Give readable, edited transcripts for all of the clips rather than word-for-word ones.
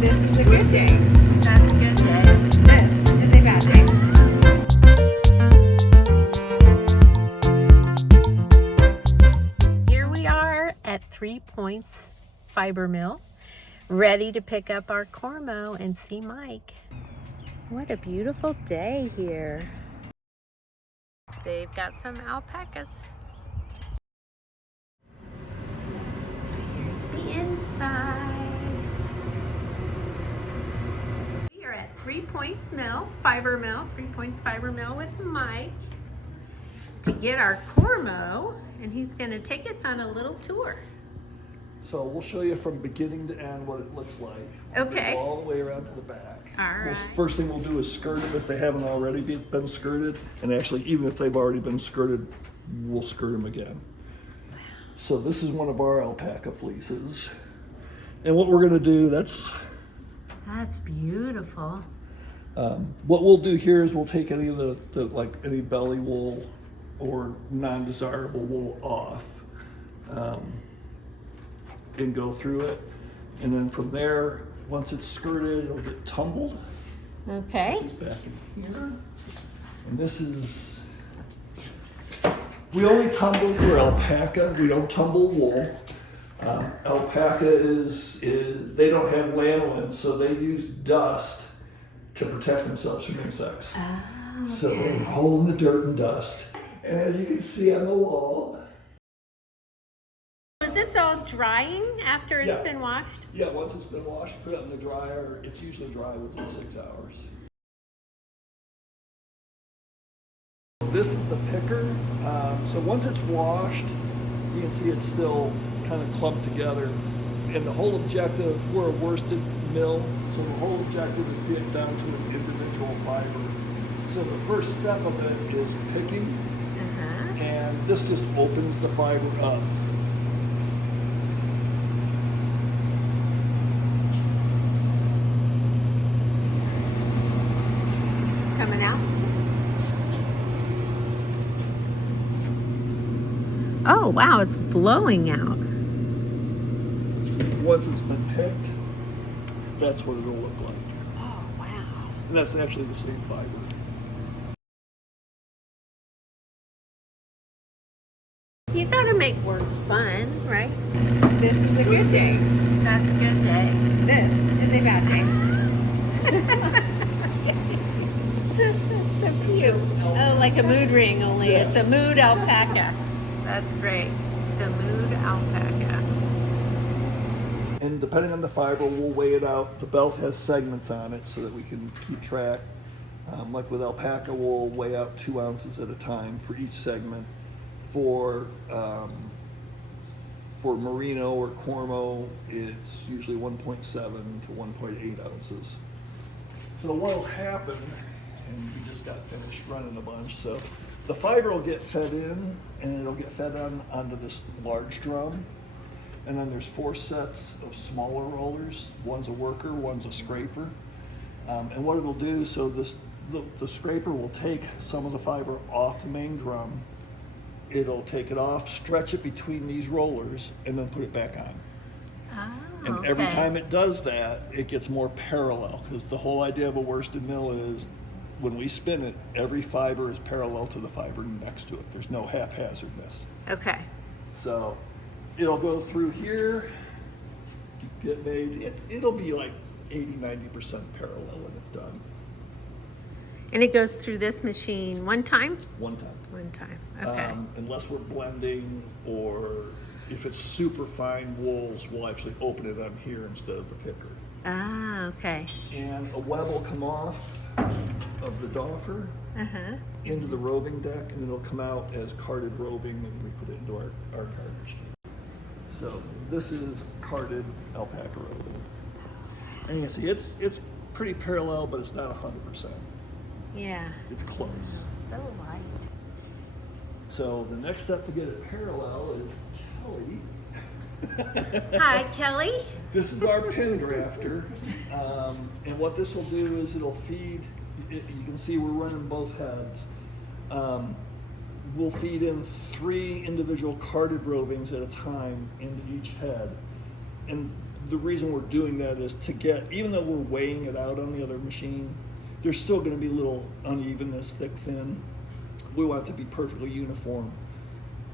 This is a good day. That's a good day. This is a bad day. Here we are at 3 Points Fiber Mill, ready to pick up our Cormo and see Mike. What a beautiful day here. They've got some alpacas. So here's the inside. We are at 3 Points Mill, Fiber Mill, 3 Points Fiber Mill with Mike to get our Cormo, and he's going to take us on a little tour. So we'll show you from beginning to end what it looks like. Okay. All the way around to the back. All right. First thing we'll do is skirt them if they haven't already been skirted. And actually, even if they've already been skirted, we'll skirt them again. So this is one of our alpaca fleeces. And what we're gonna do, That's beautiful. what we'll do here is we'll take any of the like any belly wool or non-desirable wool off. And go through it, and then from there, once it's skirted, it'll get tumbled. Okay. Which is back in here. And this is, we only tumble for alpaca, we don't tumble wool. Alpaca they don't have lanolin, so they use dust to protect themselves from insects. Oh, okay. So they're holding the dirt and dust. And as you can see on the wall, Is this all drying after it's Yeah. been washed? yeah, once it's been washed, put it in the dryer. It's usually dry within 6 hours. This is the picker. So once it's washed, you can see it's still kind of clumped together. And the whole objective, we're a worsted mill, so the whole objective is to get down to an individual fiber. So the first step of it is picking, and this just opens the fiber up. It's coming out. Oh, wow, it's blowing out. Once it's been picked, that's what it'll look like. Oh, wow. And that's actually the same fiber. You gotta make work fun, right? This is a good day. That's a good day. This is a bad day. That's so cute. Oh, like a mood ring, only Yeah. it's a mood alpaca. That's great. The mood alpaca. And depending on the fiber, we'll weigh it out. The belt has segments on it so that we can keep track. Like with alpaca, we'll weigh out 2 ounces at a time for each segment. For merino or cormo, it's usually 1.7 to 1.8 ounces. So what'll happen, and we just got finished running a bunch, so the fiber will get fed in, and it'll get fed onto this large drum. And then there's 4 sets of smaller rollers. One's a worker, one's a scraper. And what it'll do, so the scraper will take some of the fiber off the main drum. It'll take it off, stretch it between these rollers, and then put it back on. Oh, And every okay. time it does that, it gets more parallel, because the whole idea of a worsted mill is when we spin it, every fiber is parallel to the fiber next to it. There's no haphazardness. Okay. So it'll go through here, get made, it'll be like 80-90% parallel when it's done. And it goes through this machine one time? One time. One time. Okay. Unless we're blending, or if it's super fine wools, we'll actually open it on here instead of the picker. Ah, okay. And a web will come off of the doffer into the roving deck, and it'll come out as carded roving, and we put it into our garbage. So this is carded alpaca roving. And you can see it's pretty parallel, but it's not 100%. Yeah. It's close. So light. So the next step to get it parallel is Kelly. Hi, Kelly. This is our pin grafter, and what this will do is it'll feed, you can see we're running both heads. We'll feed in 3 individual carded rovings at a time into each head. And the reason we're doing that is to get, even though we're weighing it out on the other machine, there's still going to be a little unevenness, thick, thin. We want it to be perfectly uniform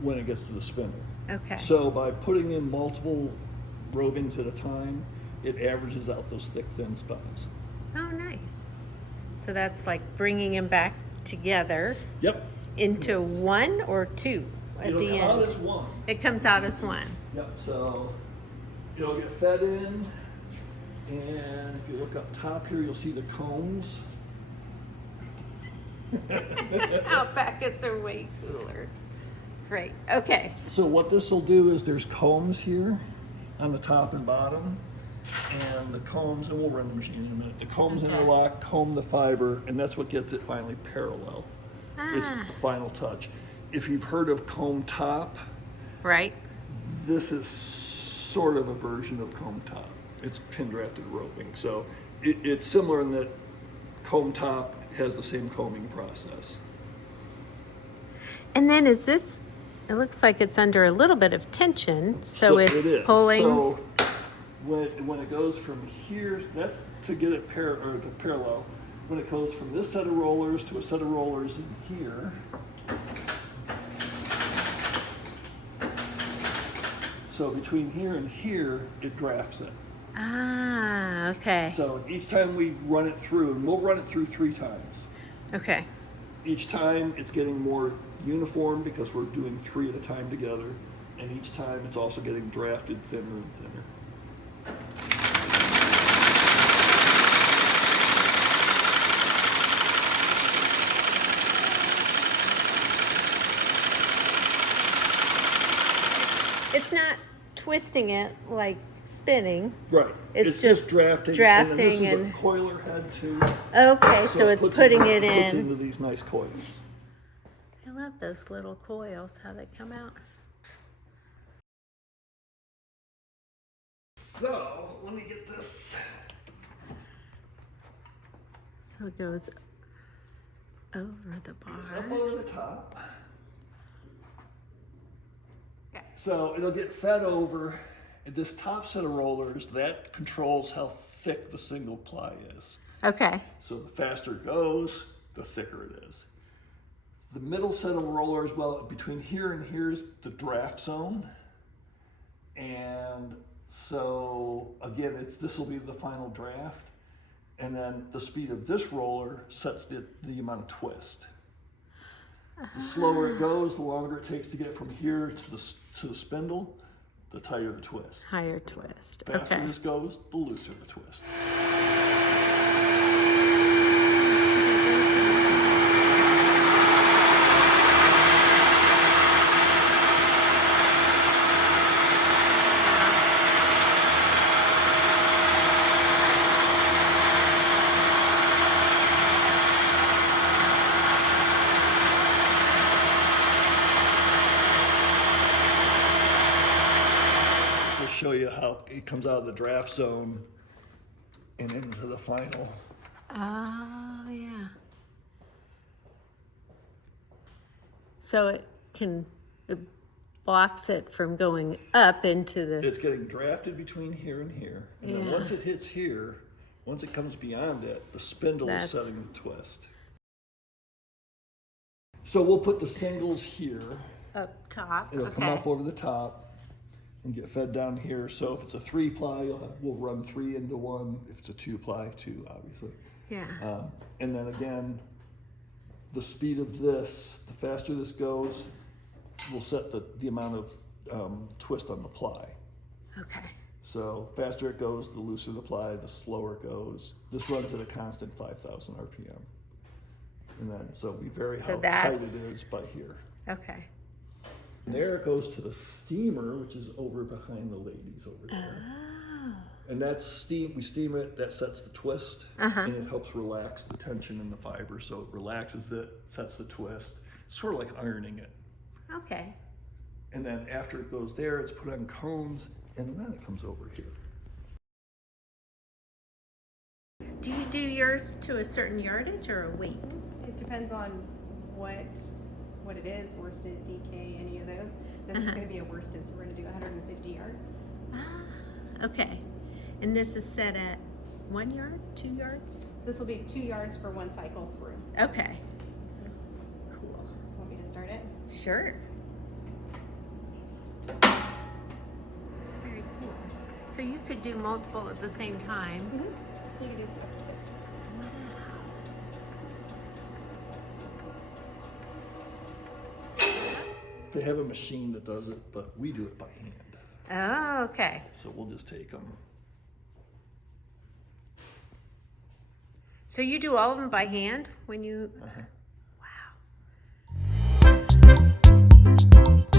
when it gets to the spinner. Okay. So by putting in multiple rovings at a time, it averages out those thick, thin spots. Oh, nice. So that's like bringing them back together Yep. into one or two at It'll the come end. out as one. It comes out as one. Yep. So it'll get fed in, and if you look up top here, you'll see the combs. Alpacas are way cooler. Great. Okay. So what this will do is there's combs here on the top and bottom, and the combs, and we'll run the machine in a minute. The combs Okay. interlock, comb the fiber, and that's what gets it finally parallel. It's Ah. the final touch. If you've heard of comb top, Right. this is sort of a version of comb top. It's pin drafted roving, so it's similar in that comb top has the same combing process. And then is this, it looks like it's under a little bit of tension, so it it's is. pulling. So when it goes from here, that's to get it to parallel. When it goes from this set of rollers to a set of rollers in here, so between here and here, it drafts it. Ah, okay. So each time we run it through, and we'll run it through 3 times. Okay. Each time it's getting more uniform because we're doing 3 at a time together, and each time it's also getting drafted thinner and thinner. It's not twisting it like spinning. Right. It's just just drafting. drafting and then this is and- a coiler head too. Okay, so it's puts putting it puts in. into these nice coils. I love those little coils, how they come out. So let me get this. So it goes over the Goes up bars. over the top. Okay. So it'll get fed over. And this top set of rollers, that controls how thick the single ply is. Okay. So the faster it goes, the thicker it is. The middle set of rollers, well, between here and here is the draft zone. And so again, this will be the final draft. And then the speed of this roller sets the amount of twist. The slower it goes, the longer it takes to get from here to the spindle, the tighter the twist. Higher twist. The faster Okay. this goes, the looser the twist. To show you how it comes out of the draft zone and into the final. Oh, yeah. So it blocks it from going up into the, It's getting drafted between here and here. And then Yeah. once it hits here, once it comes beyond it, the spindle That's- is setting the twist. So we'll put the singles here. up top. It'll come Okay. up over the top and get fed down here. So if it's a 3-ply, we'll run 3 into 1. If it's a 2-ply, 2, obviously. Yeah. And then again, the speed of this, the faster this goes, will set the amount of twist on the ply. Okay. So faster it goes, the looser the ply, the slower it goes. This runs at a constant 5,000 RPM. And then, so we vary So how tight it that's- is by here. Okay. And there it goes to the steamer, which is over behind the ladies over there. Oh. And that's steam, we steam it, that sets the twist, and it helps relax the tension in the fiber. So it relaxes it, sets the twist, sort of like ironing it. Okay. And then after it goes there, it's put on cones, and then it comes over here. Do you do yours to a certain yardage or a weight? It depends on what it is, worsted, DK, any of those. This is going to be a worsted, so we're going to do 150 yards. Ah, okay. And this is set at 1 yard, 2 yards? This will be 2 yards for one cycle through. Okay. Cool. Want me to start it? Sure. That's very cool. So you could do multiple at the same time. Mm-hmm. You can do up to 6. They have a machine that does it, but we do it by hand. Oh, okay. So we'll just take them. So you do all of them by hand when you... Uh-huh. Wow.